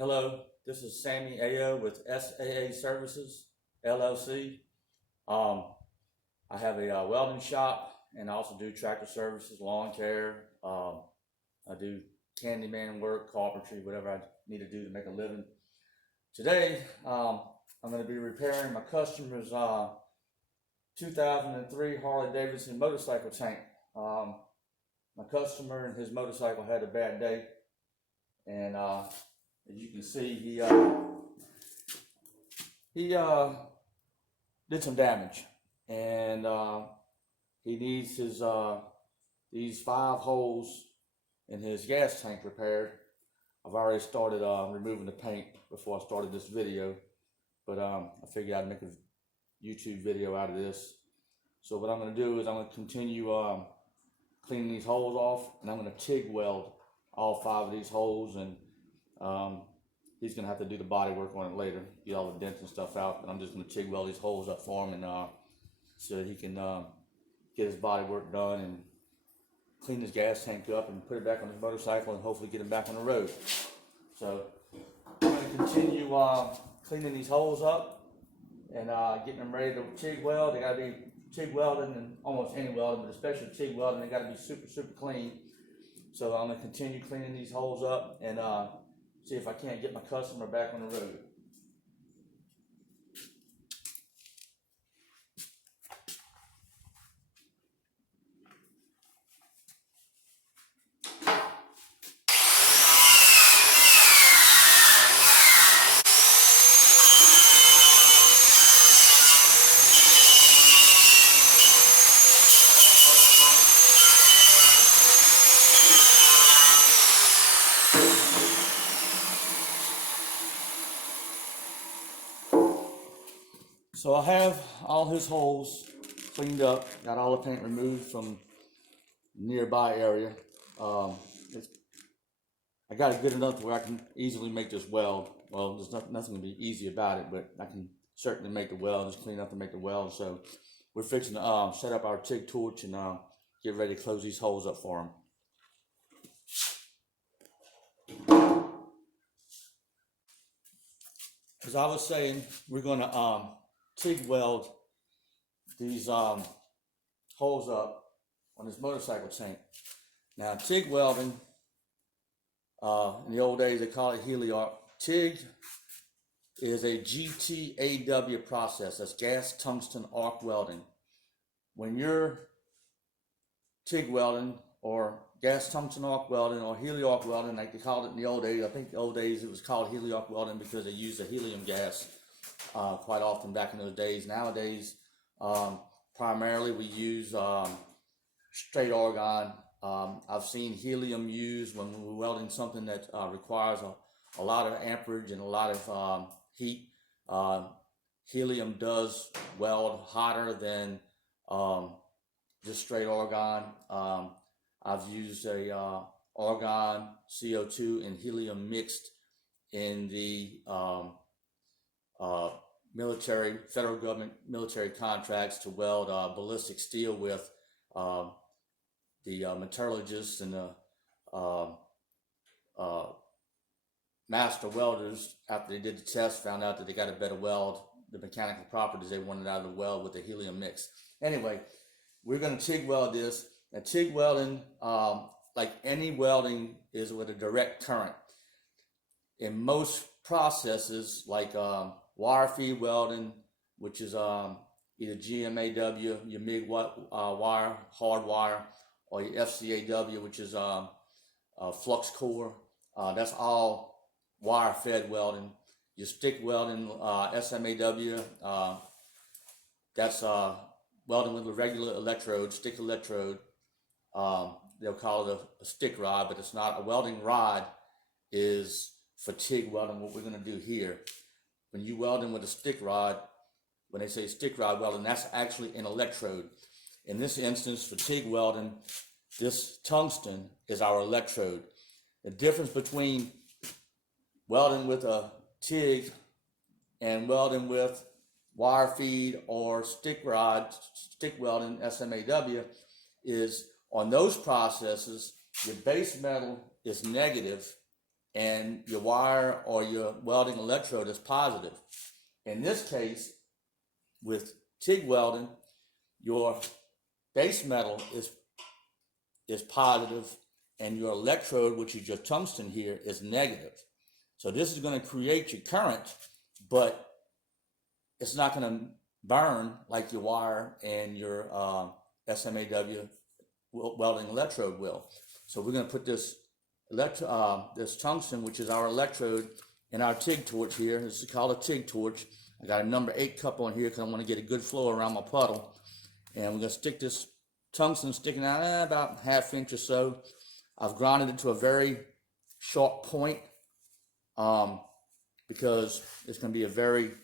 Hello, this is Sammy Ayo with SAA Services, LLC. I have a welding shop, and I also do tractor services, lawn care. I do handyman work, carpentry, whatever I need to do to make a living. Today, I'm going to be repairing my customer's 2003 Harley Davidson motorcycle tank. My customer and his motorcycle had a bad day, and as you can see, he did some damage, and he needs his these 5 holes in his gas tank repaired. I've already started removing the paint before I started this video, but I figured I'd make a YouTube video out of this. So what I'm going to do is I'm going to continue cleaning these holes off, and I'm going to TIG weld all 5 of these holes, and he's going to have to do the body work on it later, get all the dents and stuff out. But I'm just going to TIG weld these holes up for him, and so that he can get his body work done and clean his gas tank up and put it back on his motorcycle and hopefully get him back on the road. So I'm going to continue cleaning these holes up and getting them ready to TIG weld. They got to be TIG welding, and almost any welding, but especially TIG welding, they got to be super clean. So I'm going to continue cleaning these holes up and see if I can't get my customer back on the road. So I have all his holes cleaned up, got all the paint removed from the nearby area. I got it good enough to where I can easily make this weld. Well, there's nothing to be easy about it, but I can certainly make the weld, just clean up and make the weld. So we're fixing to set up our TIG torch and get ready to close these holes up for him. As I was saying, we're going to TIG weld these holes up on this motorcycle tank. Now, TIG welding, in the old days they call it heliarc. TIG is a GTAW process. That's gas tungsten arc welding. When you're TIG welding or gas tungsten arc welding or heliarc welding, like they called it in the old days, I think in the old days it was called heliarc welding because they used a helium gas quite often back in those days. Nowadays, primarily we use straight argon. I've seen helium used when we're welding something that requires a lot of amperage and a lot of heat. Helium does weld hotter than just straight argon. I've used a argon, CO2, and helium mixed in the military, federal government military contracts to weld ballistic steel with. The metallurgists and the master welders, after they did the test, found out that they got a better weld, the mechanical properties they wanted out of the weld with the helium mix. Anyway, we're going to TIG weld this. Now, TIG welding, like any welding, is with a direct current. In most processes, like wire feed welding, which is either GMAW, your MIG wire, hard wire, or your FCAW, which is flux core. That's all wire fed welding. Your stick welding, SMAW, that's welding with a regular electrode, stick electrode. They'll call it a stick rod, but it's not. A welding rod is for TIG welding, what we're going to do here. When you welding with a stick rod, when they say stick rod welding, that's actually an electrode. In this instance, for TIG welding, this tungsten is our electrode. The difference between welding with a TIG and welding with wire feed or stick welding, SMAW, is on those processes, your base metal is negative and your wire or your welding electrode is positive. In this case, with TIG welding, your base metal is positive, and your electrode, which is your tungsten here, is negative. So this is going to create your current, but it's not going to burn like your wire and your SMAW welding electrode will. So we're going to put this tungsten, which is our electrode, in our TIG torch here. This is called a TIG torch. I got a number 8 cup on here because I want to get a good flow around my puddle. And we're going to stick this tungsten sticking out about 1/2 inch or so. I've grounded it to a very sharp point because it's going to be a very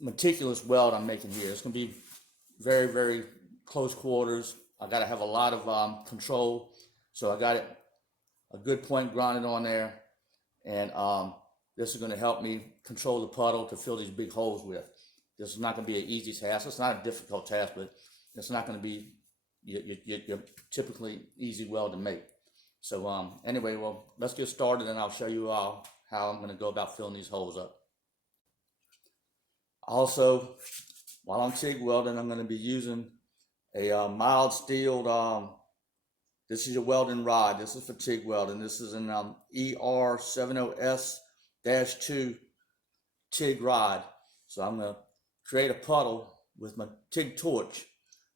meticulous weld I'm making here. It's going to be very, very close quarters. I got to have a lot of control. So I got it a good point grounded on there. And this is going to help me control the puddle to fill these big holes with. This is not going to be an easy task. It's not a difficult task, but it's not going to be your typically easy weld to make. So anyway, well, let's get started, and I'll show you how I'm going to go about filling these holes up. Also, while I'm TIG welding, I'm going to be using a mild steel. This is your welding rod. This is for TIG welding. This is an ER70S-2 TIG rod. So I'm going to create a puddle with my TIG torch,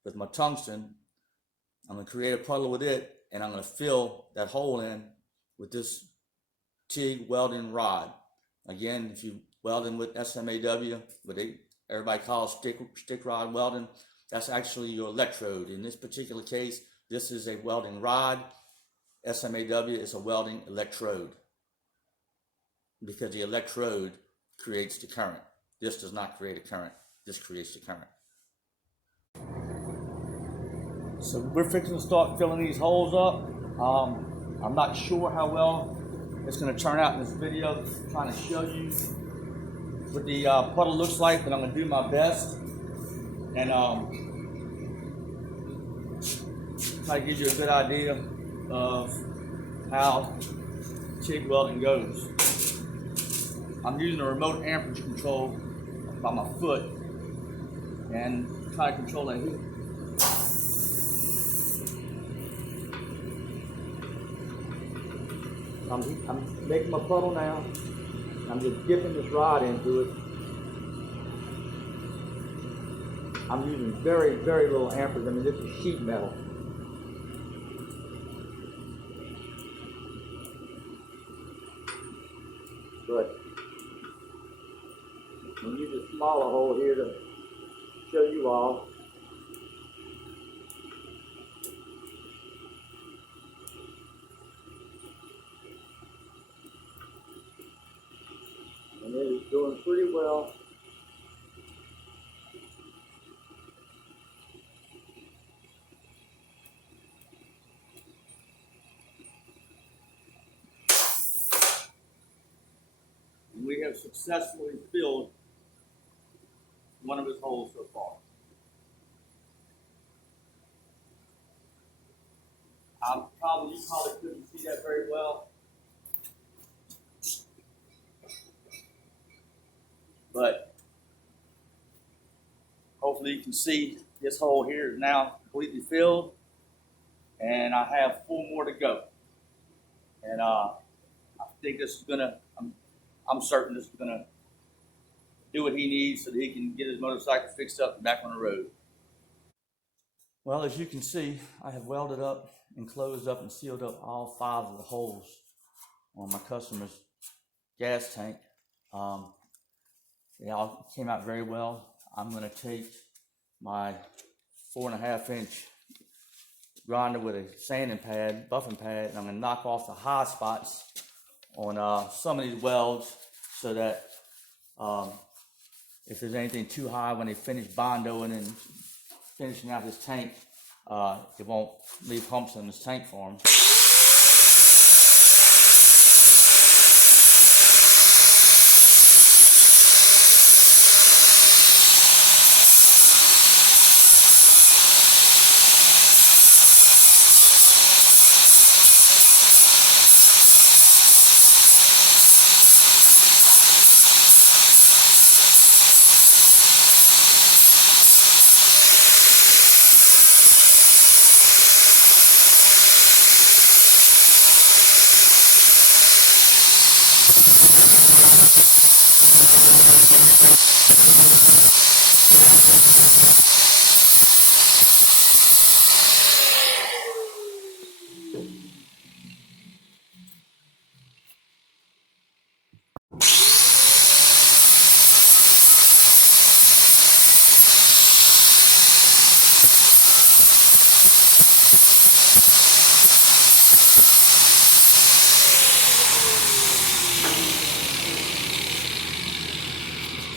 with my tungsten. I'm going to create a puddle with it, and I'm going to fill that hole in with this TIG welding rod. Again, if you welding with SMAW, what everybody calls stick rod welding, that's actually your electrode. In this particular case, this is a welding rod. SMAW is a welding electrode because the electrode creates the current. This does not create a current. This creates the current. So we're fixing to start filling these holes up. I'm not sure how well it's going to turn out in this video. I'm trying to show you what the puddle looks like, but I'm going to do my best and try to give you a good idea of how TIG welding goes. I'm using a remote amperage control by my foot and try to control that heat. I'm making my puddle now. I'm just dipping this rod into it. I'm using very, very little amperage. I mean, this is sheet metal. But I'm using a smaller hole here to show you all. And it is doing pretty well. And we have successfully filled one of his holes so far. You probably couldn't see that very well. But hopefully you can see this hole here is now completely filled, and I have 4 more to go. And I think this is gonna, I'm certain this is gonna do what he needs so that he can get his motorcycle fixed up and back on the road. Well, as you can see, I have welded up and closed up and sealed up all 5 of the holes on my customer's gas tank. They all came out very well. I'm going to take my 4.5 inch grinder with a sanding pad, buffing pad, and I'm going to knock off the high spots on some of these welds so that if there's anything too high when they finish bondoing and finishing out this tank, it won't leave humps in this tank for them.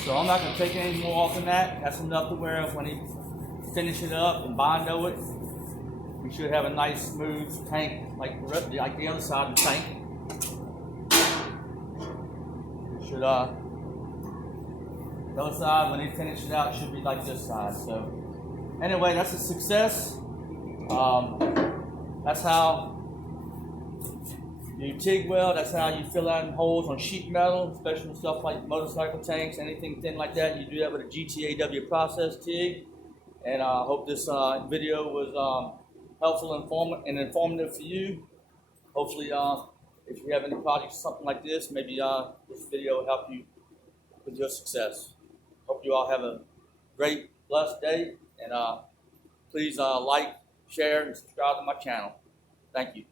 So I'm not going to take any more off than that. That's enough to where when he finish it up and bondo it, we should have a nice smooth tank like the other side of the tank. We should the other side when he finish it out should be like this side. So anyway, that's a success. That's how you TIG weld. That's how you fill out holes on sheet metal, especially stuff like motorcycle tanks, anything thin like that. You do that with a GTAW process TIG. And I hope this video was helpful and informative for you. Hopefully, if you have any projects, something like this, maybe this video will help you with your success. Hope you all have a great, blessed day. And please like, share, and subscribe to my channel. Thank you.